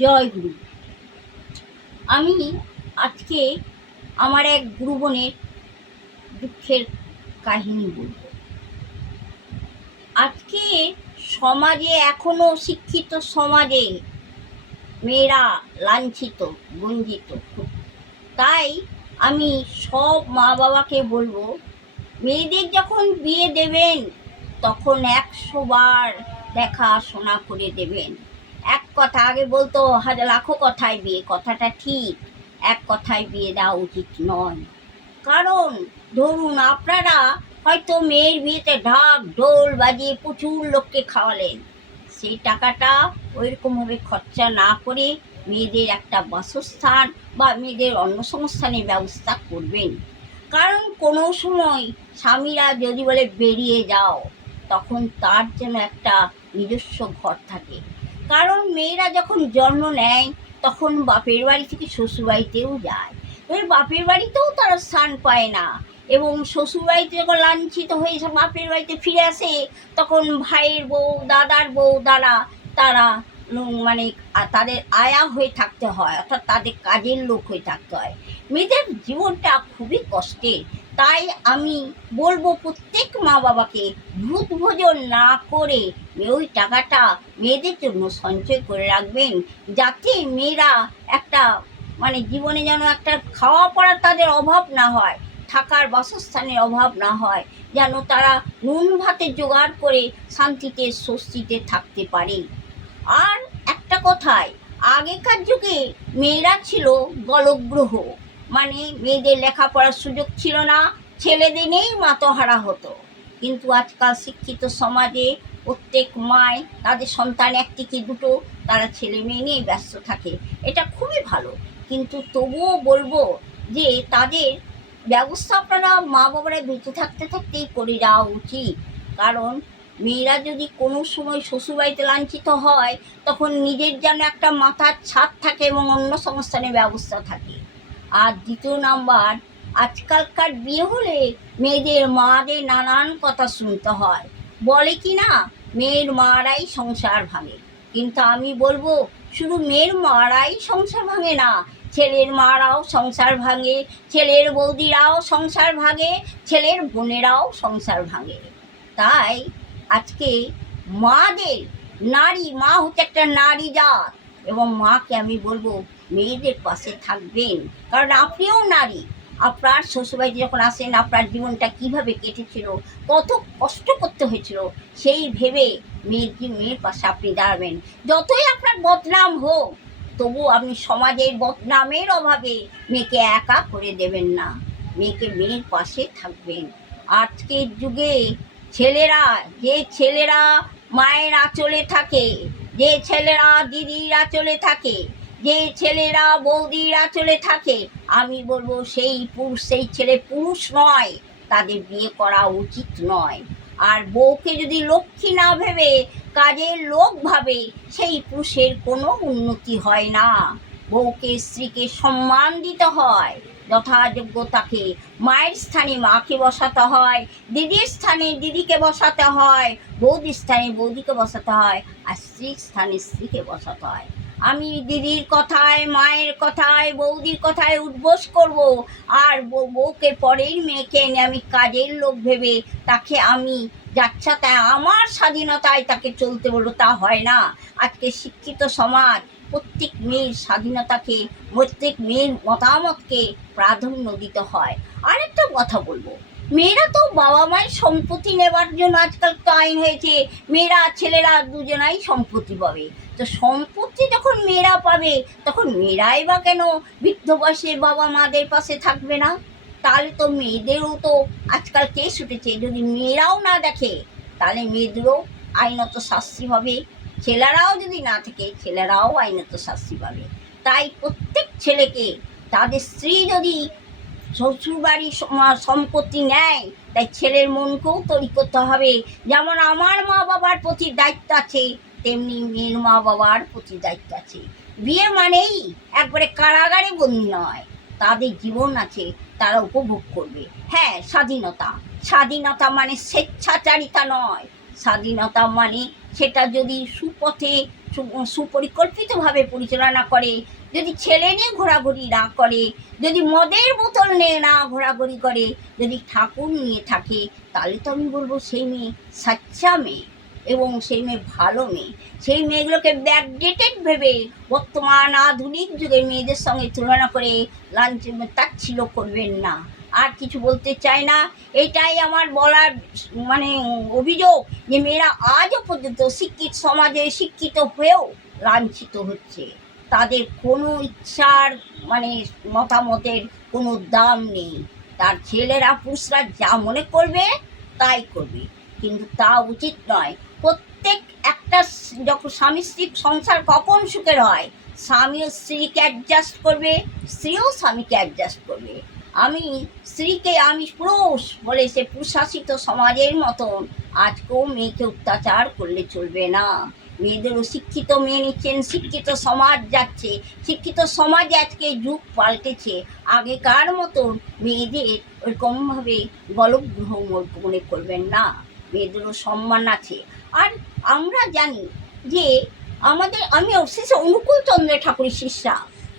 জয় গুরু। আমি আজকে আমার এক গুরু বোনের দুঃখের কাহিনী বলব। আজকে সমাজে, এখনো শিক্ষিত সমাজে মেয়েরা লাঞ্ছিত, বঞ্চিত। তাই আমি সব মা বাবাকে বলবো, মেয়েদের যখন বিয়ে দেবেন তখন 100 বার দেখাশোনা করে দেবেন। এক কথা আগে বলতো, হাজার লাখো কথায় বিয়ে, কথাটা ঠিক, এক কথায় বিয়ে দেওয়া উচিত নয়। কারণ ধরুন আপনারা হয়তো মেয়ের বিয়েতে ঢাক ঢোল বাজিয়ে প্রচুর লোককে খাওয়ালেন, সেই টাকাটা ওইরকমভাবে খরচা না করে মেয়েদের একটা বাসস্থান বা মেয়েদের অন্নসংস্থানের ব্যবস্থা করবেন। কারণ কোনো সময় স্বামীরা যদি বলে বেরিয়ে যাও, তখন তার যেন একটা নিজস্ব ঘর থাকে। কারণ মেয়েরা যখন জন্ম নেয় তখন বাপের বাড়ি থেকে শ্বশুরবাড়িতেও যায়, এবার বাপের বাড়িতেও তারা স্থান পায় না, এবং শ্বশুরবাড়িতে যখন লাঞ্ছিত হয়ে সব বাপের বাড়িতে ফিরে আসে, তখন ভাইয়ের বউ, দাদার বউ, তারা মানে তাদের আয়া হয়ে থাকতে হয়, অর্থাৎ তাদের কাজের লোক হয়ে থাকতে হয়। মেয়েদের জীবনটা খুবই কষ্টের। তাই আমি বলবো প্রত্যেক মা বাবাকে ভূত ভোজন না করে ওই টাকাটা মেয়েদের জন্য সঞ্চয় করে রাখবেন, যাতে মেয়েরা একটা মানে জীবনে যেন একটা খাওয়া পড়ার তাদের অভাব না হয়, থাকার বাসস্থানের অভাব না হয়, যেন তারা নুন ভাতের জোগাড় করে শান্তিতে স্বস্তিতে থাকতে পারে। আর একটা কথায়, আগেকার যুগে মেয়েরা ছিল গলগ্রহ, মানে মেয়েদের লেখাপড়ার সুযোগ ছিল না, ছেলেদের নিয়েই মাতহারা হতো। কিন্তু আজকাল শিক্ষিত সমাজে প্রত্যেক মায় তাদের সন্তান একটি কি দুটো, তারা ছেলে মেয়ে নিয়ে ব্যস্ত থাকে, এটা খুবই ভালো। কিন্তু তবুও বলবো যে তাদের ব্যবস্থা আপনারা মা বাবারা বেঁচে থাকতে থাকতেই করে যাওয়া উচিত। কারণ মেয়েরা যদি কোনো সময় শ্বশুরবাড়িতে লাঞ্ছিত হয়, তখন নিজের যেন একটা মাথার ছাদ থাকে এবং অন্য সংস্থানের ব্যবস্থা থাকে। আর দ্বিতীয় নাম্বার, আজকালকার বিয়ে হলে মেয়েদের মাদের নানান কথা শুনতে হয়, বলে কি না মেয়ের মারাই সংসার ভাঙে। কিন্তু আমি বলবো, শুধু মেয়ের মারাই সংসার ভাঙে না, ছেলের মারাও সংসার ভাঙে, ছেলের বৌদিরাও সংসার ভাঙে, ছেলের বোনেরাও সংসার ভাঙে। তাই আজকে মাদের, মা হচ্ছে একটা নারী জাত, এবং মাকে আমি বলবো মেয়েদের পাশে থাকবেন। কারণ আপনিও নারী, আপনার শ্বশুরবাড়িতে যখন আসেন আপনার জীবনটা কিভাবে কেটেছিল, কত কষ্ট করতে হয়েছিল, সেই ভেবে মেয়ের পাশে আপনি দাঁড়াবেন। যতই আপনার বদনাম হোক, তবু আপনি সমাজের বদনামের অভাবে মেয়েকে একা করে দেবেন না, মেয়ের পাশে থাকবেন। আজকের যুগে ছেলেরা মায়ের আঁচলে থাকে, যে ছেলেরা দিদির আঁচলে থাকে, যে ছেলেরা বৌদির আঁচলে থাকে, আমি বলবো সেই ছেলে পুরুষ নয়, তাদের বিয়ে করা উচিত নয়। আর বউকে যদি লক্ষ্মী না ভেবে কাজের লোক ভাবে, সেই পুরুষের কোনো উন্নতি হয় না। বউকে, স্ত্রীকে সম্মান দিতে হয়, যথাযোগ্য তাকে মায়ের স্থানে মাকে বসাতে হয়, দিদির স্থানে দিদিকে বসাতে হয়, বৌদির স্থানে বৌদিকে বসাতে হয়, আর স্ত্রীর স্থানে স্ত্রীকে বসাতে হয়। আমি দিদির কথায়, মায়ের কথায়, বৌদির কথায় উদ্বোস করব, আর বউকে পরের মেয়েকে এনে আমি কাজের লোক ভেবে তাকে আমি যাচ্ছা তাই আমার স্বাধীনতায় তাকে চলতে বলবো, তা হয় না। আজকে শিক্ষিত সমাজ প্রত্যেক মেয়ের স্বাধীনতাকে, প্রত্যেক মেয়ের মতামতকে প্রাধান্য দিতে হয়। আরেকটা কথা বলবো, মেয়েরা তো বাবা মায়ের সম্পত্তি নেবার জন্য আজকাল তো আইন হয়েছে, মেয়েরা ছেলেরা দুজনাই সম্পত্তি পাবে। তো সম্পত্তি যখন মেয়েরা পাবে, তখন মেয়েরাই বা কেন বৃদ্ধ বয়সে বাবা মাদের পাশে থাকবে না? তাহলে তো মেয়েদেরও তো আজকাল কেস উঠেছে, যদি মেয়েরাও না দেখে তাহলে মেয়েদেরও আইনত শাস্তি হবে, ছেলেরাও যদি না থাকে ছেলেরাও আইনত শাস্তি পাবে। তাই প্রত্যেক ছেলেকে তাদের স্ত্রী যদি শ্বশুরবাড়ির সম্পত্তি নেয়, তাই ছেলের মনকেও তৈরি করতে হবে, যেমন আমার মা বাবার প্রতি দায়িত্ব আছে, তেমনি মেয়ের মা বাবার প্রতি দায়িত্ব আছে। বিয়ে মানেই একবারে কারাগারে বন্দি নয়, তাদের জীবন আছে, তারা উপভোগ করবে। হ্যাঁ, স্বাধীনতা মানে স্বেচ্ছাচারিতা নয়, স্বাধীনতা মানে সেটা যদি সুপথে সুপরিকল্পিতভাবে পরিচালনা করে, যদি ছেলে নিয়ে ঘোরাঘুরি না করে, যদি মদের বোতল নিয়ে না ঘোরাঘুরি করে, যদি ঠাকুর নিয়ে থাকে, তাহলে তো আমি বলবো সেই মেয়ে সাচ্চা মেয়ে এবং সেই মেয়ে ভালো মেয়ে। সেই মেয়েগুলোকে ব্যাকডেটেড ভেবে বর্তমান আধুনিক যুগের মেয়েদের সঙ্গে তুলনা করে তাচ্ছিল্য করবেন না। আর কিছু বলতে চাই না। এটাই আমার বলার মানে অভিযোগ যে মেয়েরা আজও পর্যন্ত শিক্ষিত সমাজে শিক্ষিত হয়েও লাঞ্ছিত হচ্ছে। তাদের কোনো ইচ্ছার মানে মতামতের কোনো দাম নেই। তার ছেলেরা পুরুষরা যা মনে করবে তাই করবে, কিন্তু তা উচিত নয়। প্রত্যেক একটা যখন স্বামী স্ত্রীর সংসার কখন সুখের হয়, স্বামীও স্ত্রীকে অ্যাডজাস্ট করবে, স্ত্রীও স্বামীকে অ্যাডজাস্ট করবে। আমি স্ত্রীকে আমি পুরুষ বলে সে প্রশাসিত সমাজের মতন আজকেও মেয়েকে অত্যাচার করলে চলবে না। মেয়েদেরও শিক্ষিত মেয়ে নিচ্ছেন, শিক্ষিত সমাজ যাচ্ছে, শিক্ষিত সমাজে আজকে যুগ পাল্টেছে। আগেকার মতন মেয়েদের ওরকমভাবে গলগ্রহ মনে করবেন না, মেয়েদেরও সম্মান আছে। আর আমরা জানি যে আমি অবশেষে অনুকূল চন্দ্র ঠাকুরের শিষ্যা,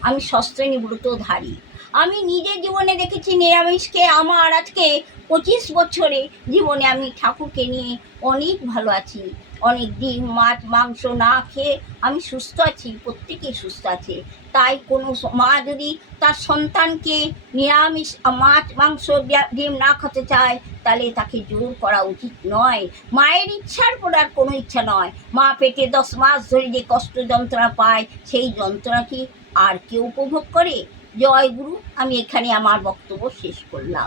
আমি সস্ত্রেণী ব্রতধারী। আমি নিজের জীবনে দেখেছি নিরামিষকে আমার আজকে 25 বছরে জীবনে আমি ঠাকুরকে নিয়ে অনেক ভালো আছি। অনেক ডিম মাছ মাংস না খেয়ে আমি সুস্থ আছি, প্রত্যেকেই সুস্থ আছে। তাই কোনো মা যদি তার সন্তানকে নিরামিষ মাছ মাংস ডিম না খেতে চায়, তাহলে তাকে জোর করা উচিত নয়। মায়ের ইচ্ছার পর আর কোনো ইচ্ছা নয়। মা পেটে 10 মাস ধরে যে কষ্ট যন্ত্রণা পায়, সেই যন্ত্রণা কি আর কেউ উপভোগ করে? জয় গুরু। আমি এখানে আমার বক্তব্য শেষ করলাম।